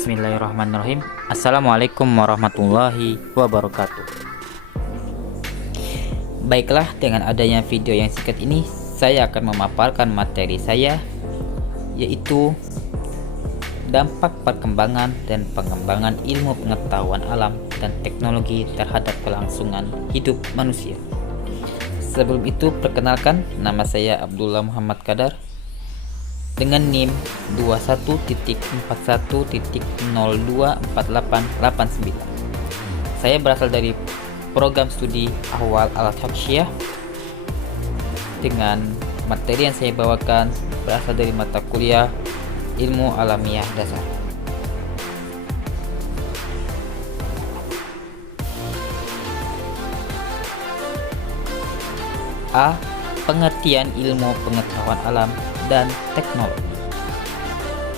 Bismillahirrahmanirrahim. Assalamualaikum warahmatullahi wabarakatuh. Baiklah, dengan adanya video yang singkat ini, saya akan memaparkan materi saya, yaitu dampak perkembangan dan pengembangan ilmu pengetahuan alam dan teknologi terhadap kelangsungan hidup manusia. Sebelum itu, perkenalkan, nama saya Abdullah Muhammad Qadar dengan NIM 21.41.024889. Saya berasal dari program studi Ahwal Al-Haqqiyah. Dengan materi yang saya bawakan berasal dari mata kuliah Ilmu Alamiah Dasar. A. Pengertian ilmu pengetahuan alam dan teknologi.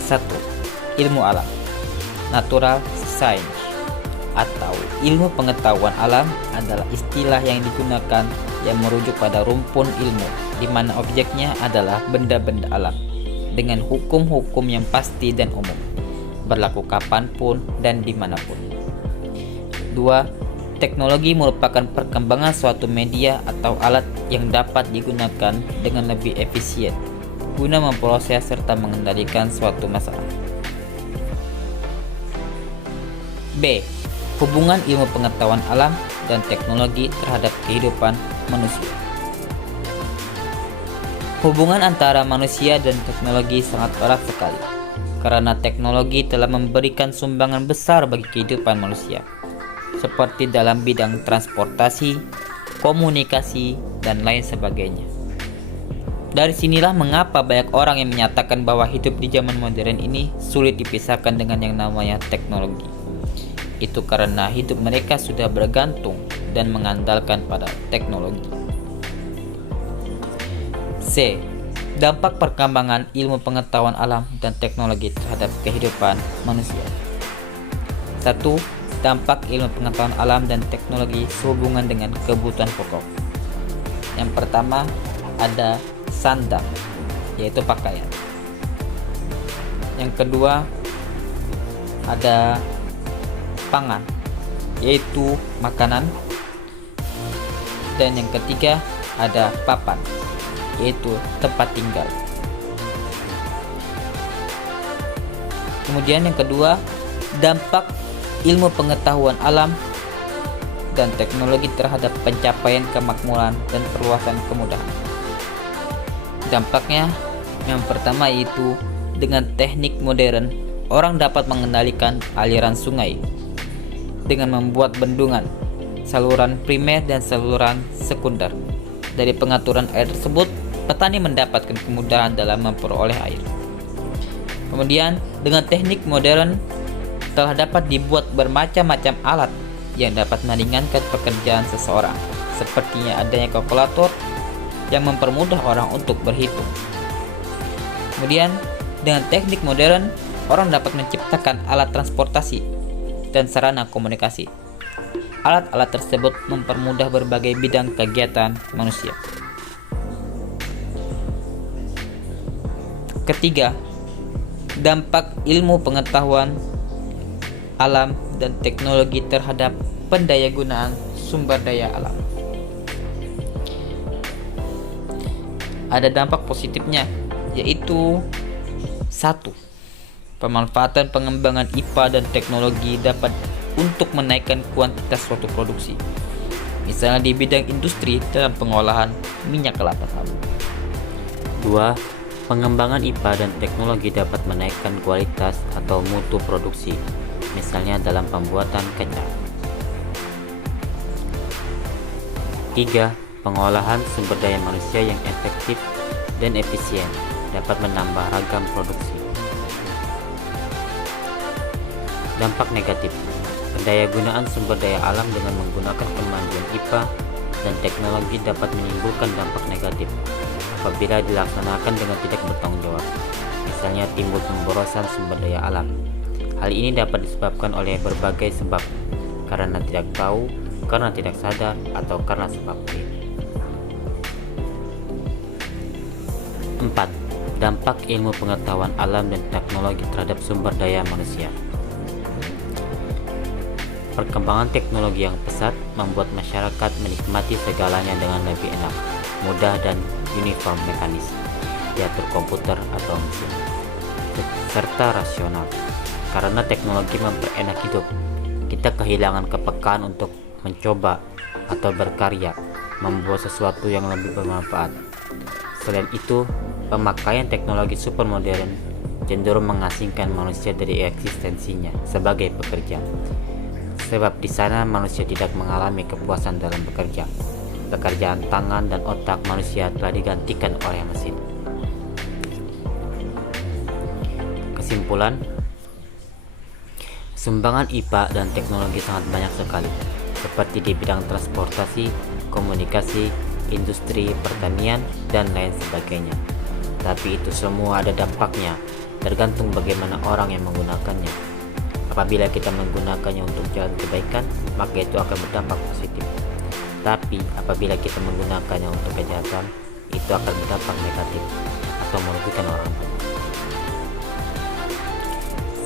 1. Ilmu alam, natural science, atau ilmu pengetahuan alam adalah istilah yang digunakan yang merujuk pada rumpun ilmu, di mana objeknya adalah benda-benda alam dengan hukum-hukum yang pasti dan umum, berlaku kapanpun dan dimanapun. 2. Teknologi merupakan perkembangan suatu media atau alat yang dapat digunakan dengan lebih efisien guna memproses serta mengendalikan suatu masalah. B. Hubungan ilmu pengetahuan alam dan teknologi terhadap kehidupan manusia. Hubungan antara manusia dan teknologi sangat erat sekali, karena teknologi telah memberikan sumbangan besar bagi kehidupan manusia, seperti dalam bidang transportasi, komunikasi, dan lain sebagainya. Dari sinilah mengapa banyak orang yang menyatakan bahwa hidup di zaman modern ini sulit dipisahkan dengan yang namanya teknologi. Itu karena hidup mereka sudah bergantung dan mengandalkan pada teknologi. C. Dampak perkembangan ilmu pengetahuan alam dan teknologi terhadap kehidupan manusia. 1. Dampak ilmu pengetahuan alam dan teknologi sehubungan dengan kebutuhan pokok. Yang pertama ada sandang, yaitu pakaian. Yang kedua ada pangan, yaitu makanan. Dan yang ketiga ada papan, yaitu tempat tinggal. Kemudian yang kedua, dampak ilmu pengetahuan alam dan teknologi terhadap pencapaian kemakmuran dan perluasan kemudahan. Dampaknya yang pertama yaitu dengan teknik modern, orang dapat mengendalikan aliran sungai dengan membuat bendungan, saluran primer dan saluran sekunder. Dari pengaturan air tersebut, petani mendapatkan kemudahan dalam memperoleh air. Kemudian dengan teknik modern telah dapat dibuat bermacam-macam alat yang dapat meringankan pekerjaan seseorang, sepertinya adanya kalkulator yang mempermudah orang untuk berhitung. Kemudian dengan teknik modern, orang dapat menciptakan alat transportasi dan sarana komunikasi. Alat-alat tersebut mempermudah berbagai bidang kegiatan manusia. Ketiga, dampak ilmu pengetahuan alam dan teknologi terhadap pendayagunaan sumber daya alam. Ada dampak positifnya, yaitu 1. Pemanfaatan pengembangan IPA dan teknologi dapat untuk menaikkan kuantitas suatu produksi, misalnya di bidang industri dalam pengolahan minyak kelapa sawit. 2. Pengembangan IPA dan teknologi dapat menaikkan kualitas atau mutu produksi, misalnya dalam pembuatan kecap. 3. Pengolahan sumber daya manusia yang efektif dan efisien dapat menambah ragam produksi. Dampak negatif. Pendayagunaan sumber daya alam dengan menggunakan kemajuan IPA dan teknologi dapat menimbulkan dampak negatif apabila dilaksanakan dengan tidak bertanggung jawab, misalnya timbul pemborosan sumber daya alam. Hal ini dapat disebabkan oleh berbagai sebab, karena tidak tahu, karena tidak sadar, atau karena sebab lain. 4. Dampak ilmu pengetahuan alam dan teknologi terhadap sumber daya manusia. Perkembangan teknologi yang pesat membuat masyarakat menikmati segalanya dengan lebih enak, mudah, dan uniform mekanis, diatur komputer atau mesin, serta rasional. Karena teknologi memperenak hidup, kita kehilangan kepekaan untuk mencoba atau berkarya, membuat sesuatu yang lebih bermanfaat. Selain itu, pemakaian teknologi super modern cenderung mengasingkan manusia dari eksistensinya sebagai pekerja. Sebab di sana manusia tidak mengalami kepuasan dalam bekerja. Pekerjaan tangan dan otak manusia telah digantikan oleh mesin. Kesimpulan, sumbangan IPA dan teknologi sangat banyak sekali, seperti di bidang transportasi, komunikasi, industri, pertanian, dan lain sebagainya. Tapi itu semua ada dampaknya, tergantung bagaimana orang yang menggunakannya. Apabila kita menggunakannya untuk jalan kebaikan, maka itu akan berdampak positif. Tapi apabila kita menggunakannya untuk kejahatan, itu akan berdampak negatif atau merugikan orang lain.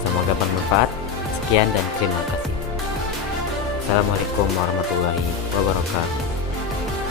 Semoga bermanfaat. Sekian dan terima kasih. Assalamualaikum warahmatullahi wabarakatuh.